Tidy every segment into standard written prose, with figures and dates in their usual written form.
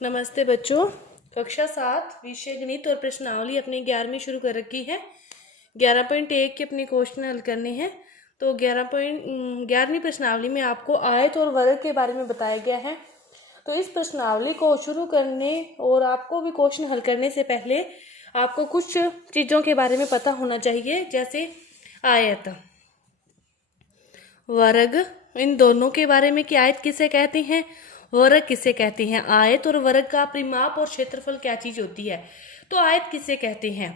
नमस्ते बच्चों। कक्षा 7 विषय गणित और प्रश्नावली अपनी 11वीं शुरू कर रखी है। 11.1 के अपने क्वेश्चन हल करने हैं। तो 11वीं प्रश्नावली में आपको आयत और वर्ग के बारे में बताया गया है। तो इस प्रश्नावली को शुरू करने और आपको भी क्वेश्चन हल करने से पहले आपको कुछ चीज़ों के बारे में पता होना चाहिए, जैसे आयत, वर्ग, इन दोनों के बारे में कि आयत किसे कहते हैं, वर्ग किसे कहते हैं। आयत और वर्ग का परिमाप और क्षेत्रफल क्या चीज होती है। तो आयत किसे कहते हैं,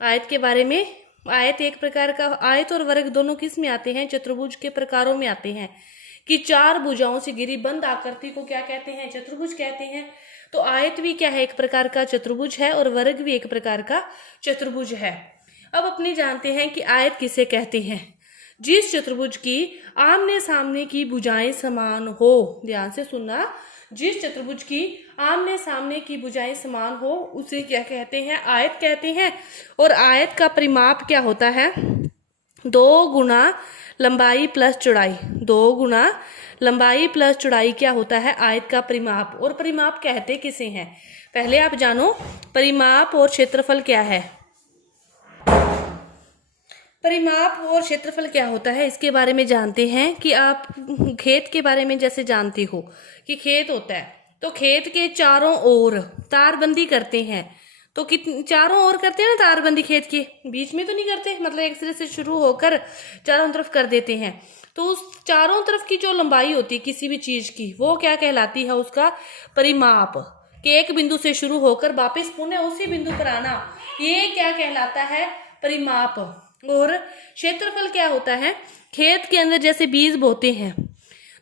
आयत के बारे में, आयत एक प्रकार का, आयत और वर्ग दोनों किस में आते हैं, चतुर्भुज के प्रकारों में आते हैं कि चार भुजाओं से घिरी बंद आकृति को क्या कहते हैं, चतुर्भुज कहते हैं। तो आयत भी क्या है, एक प्रकार का चतुर्भुज है और वर्ग भी एक प्रकार का चतुर्भुज है। अब अपने जानते हैं कि आयत किसे कहते हैं। जिस चतुर्भुज की आमने सामने की भुजाएं समान हो, ध्यान से सुनना, जिस चतुर्भुज की आमने सामने की भुजाएं समान हो उसे क्या कहते हैं, आयत कहते हैं। और आयत का परिमाप क्या होता है, 2 गुना लंबाई प्लस चौड़ाई। 2 गुना लंबाई प्लस चौड़ाई क्या होता है, आयत का परिमाप। और परिमाप कहते किसे हैं, पहले आप जानो परिमाप और क्षेत्रफल क्या है। परिमाप और क्षेत्रफल क्या होता है इसके बारे में जानते हैं कि आप खेत के बारे में जैसे जानते हो कि खेत होता है, तो खेत के चारों ओर तारबंदी करते हैं। तो चारों ओर करते हैं ना तारबंदी, खेत के बीच में तो नहीं करते, मतलब एक सिरे से शुरू होकर चारों तरफ कर देते हैं। तो उस चारों तरफ की जो लंबाई होती है किसी भी चीज की, वो क्या कहलाती है, उसका परिमाप। कि एक बिंदु से शुरू होकर वापस पुनः उसी बिंदु पर आना, ये क्या कहलाता है, परिमाप। और क्षेत्रफल क्या होता है, खेत के अंदर जैसे बीज बोते हैं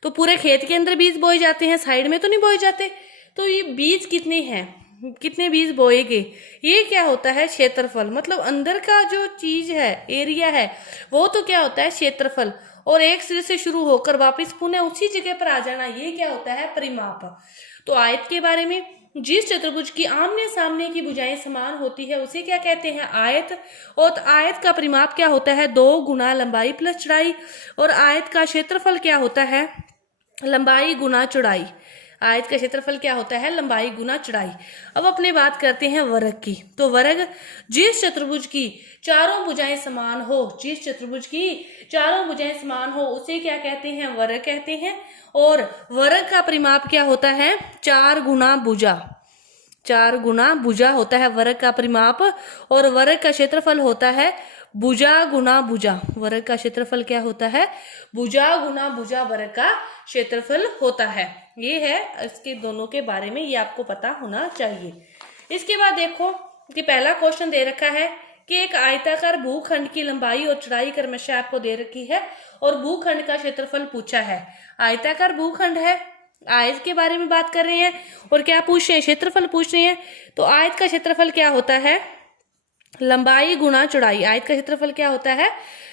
तो पूरे खेत के अंदर बीज बोए जाते हैं, साइड में तो नहीं बोए जाते। तो ये बीज कितने हैं, कितने बीज बोएगे, ये क्या होता है, क्षेत्रफल। मतलब अंदर का जो चीज है, एरिया है, वो तो क्या होता है, क्षेत्रफल। और एक सिरे से शुरू होकर वापस पुनः उसी जगह पर आ जाना, ये क्या होता है, परिमाप। तो आयत के बारे में, जिस चतुर्भुज की आमने सामने की भुजाएं समान होती है उसे क्या कहते हैं, आयत। और आयत का परिमाप क्या होता है, 2 गुना लंबाई प्लस चौड़ाई। और आयत का क्षेत्रफल क्या होता है, लंबाई गुना चौड़ाई। आयत का क्षेत्रफल क्या होता है, लंबाई गुना चौड़ाई। अब अपने बात करते हैं वर्ग की। तो वर्ग, जिस चतुर्भुज की चारों भुजाएं समान हो, जिस चतुर्भुज की चारों भुजाएं समान हो उसे क्या कहते हैं, वर्ग कहते हैं। और वर्ग का परिमाप क्या होता है, 4 गुना भुजा। 4 गुना भुजा होता है वर्ग का परिमाप। और वर्ग का क्षेत्रफल होता है भुजा गुना भुजा। वर्ग का क्षेत्रफल क्या होता है, भुजा गुना भुजा वर्ग का क्षेत्रफल होता है। ये है इसके दोनों के बारे में, ये आपको पता होना चाहिए। इसके बाद देखो कि पहला क्वेश्चन दे रखा है कि एक आयताकार भूखंड की लंबाई और चौड़ाई क्रमशः आपको दे रखी है और भूखंड का क्षेत्रफल पूछा है। आयताकार भूखंड है, आयत के बारे में बात कर रहे हैं और क्या पूछ रहे हैं, क्षेत्रफल पूछ रहे हैं। तो आयत का क्षेत्रफल क्या होता है, लंबाई गुना चौड़ाई। आयत का क्षेत्रफल क्या होता है,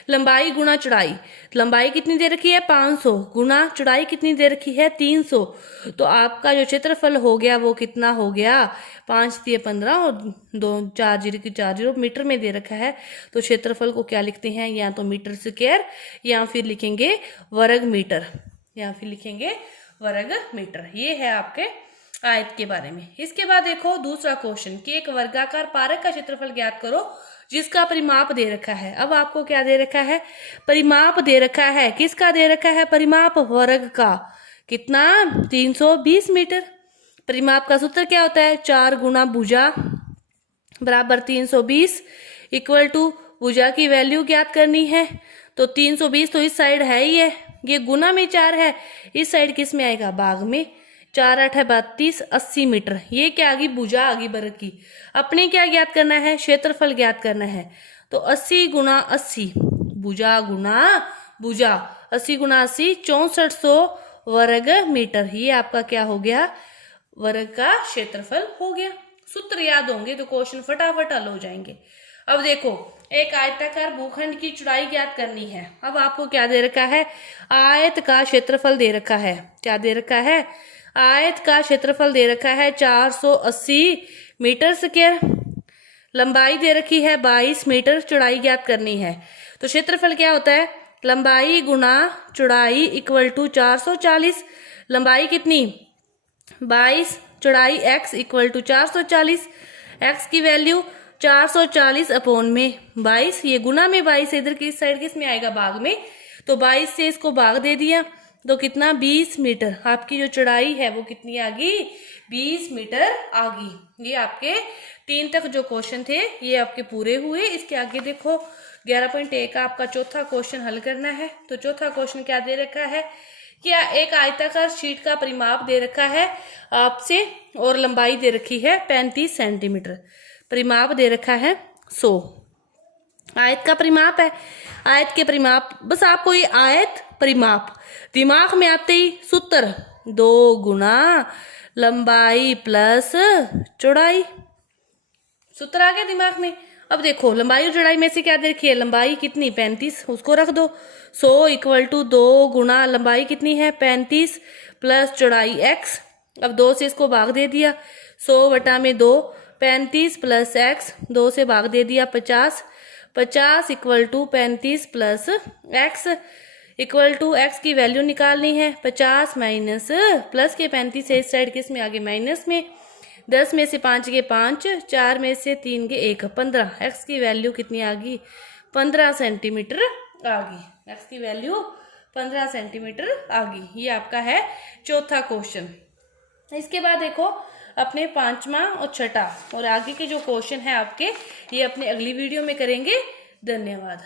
लंबाई गुना चौड़ाई। लंबाई कितनी दे रखी है, 500, गुना चौड़ाई कितनी दे रखी है, 300। तो आपका जो क्षेत्रफल हो गया वो कितना हो गया, 5 × 15 और 2 4 0 की 4 0 मीटर में दे रखा है। तो क्षेत्रफल को क्या लिखते हैं, या तो मीटर स्क्वायर या फिर लिखेंगे वर्ग मीटर, या फिर लिखेंगे वर्ग मीटर। ये है आपके आयत के बारे में। इसके बाद देखो दूसरा क्वेश्चन कि एक वर्गाकार पारक का क्षेत्रफल ज्ञात करो जिसका परिमाप दे रखा है। अब आपको क्या दे रखा है, परिमाप दे रखा है। किसका दे रखा है, परिमाप वर्ग का। कितना, 320 मीटर। परिमाप का सूत्र क्या होता है, 4 गुना भुजा बराबर 320 इक्वल टू भुजा की वैल्यू ज्ञात करनी है। तो 320 तो इस साइड है ही है, ये गुना में 4 है, इस साइड किस में आएगा, भाग में। 4 8 32 80 मीटर। ये क्या आ गई, भुजा आ गई वर्ग की। अपने क्या ज्ञात करना है, क्षेत्रफल ज्ञात करना है। तो 80 गुना 80, भुजा गुना भुजा, 80 गुना 80 6400 वर्ग मीटर। ये आपका क्या हो गया, वर्ग का क्षेत्रफल हो गया। सूत्र याद होंगे तो क्वेश्चन फटाफट हल हो जाएंगे। अब देखो एक आयताकार भूखंड की चौड़ाई ज्ञात करनी है। अब आपको क्या दे रखा है, आयत का क्षेत्रफल दे रखा है। क्या दे रखा है, आयत का क्षेत्रफल दे रखा है 480 मीटर स्क्वायर। लंबाई दे रखी है 22 मीटर, चौड़ाई ज्ञात करनी है। तो क्षेत्रफल क्या होता है, लंबाई गुना चौड़ाई इक्वल टू 440। लंबाई कितनी, 22 चौड़ाई x इक्वल टू 440, x की वैल्यू 440 अपॉन में 22, ये गुना में 22 इधर की साइड किस में आएगा, भाग में, तो 22 से इसको भाग दे दिया तो कितना 20 मीटर। आपकी जो चौड़ाई है वो कितनी आ गई, 20 मीटर आ गई। ये आपके 3 तक जो क्वेश्चन थे ये आपके पूरे हुए। इसके आगे देखो 11.1 का आपका चौथा क्वेश्चन हल करना है। तो चौथा क्वेश्चन क्या दे रखा है कि एक आयताकार शीट का परिमाप दे रखा है आपसे और लंबाई दे रखी है 35 सेंटीमीटर। परिमाप दे रखा है 100। आयत का परिमाप है, आयत के परिमाप, बस आपको ये आयत परिमाप दिमाग में आते ही सूत्र 2 गुना लंबाई प्लस चौड़ाई, सूत्र आ गया दिमाग में। अब देखो लंबाई और चौड़ाई में से क्या दे रखी है, लंबाई कितनी 35, उसको रख दो। 100 इक्वल टू 2 गुना लंबाई कितनी है 35 प्लस चौड़ाई x। अब 2 से इसको भाग दे दिया, 100 बटा में 2, 35 प्लस x, 2 से भाग दे दिया 50, 50 equal to 35 plus x equal to x की वैल्यू निकालनी है 50 माइनस प्लस के 35 है इस साइड किस में आगे माइनस में, 10 में से 5 के 5, 4 में से 3 के 1, 15। x की वैल्यू कितनी आ गई 15 सेंटीमीटर आ गई। x की वैल्यू 15 सेंटीमीटर आ गई। ये आपका है चौथा क्वेश्चन। इसके बाद देखो अपने 5वां और 6ठा और आगे के जो क्वेश्चन है आपके ये अपने अगली वीडियो में करेंगे। धन्यवाद।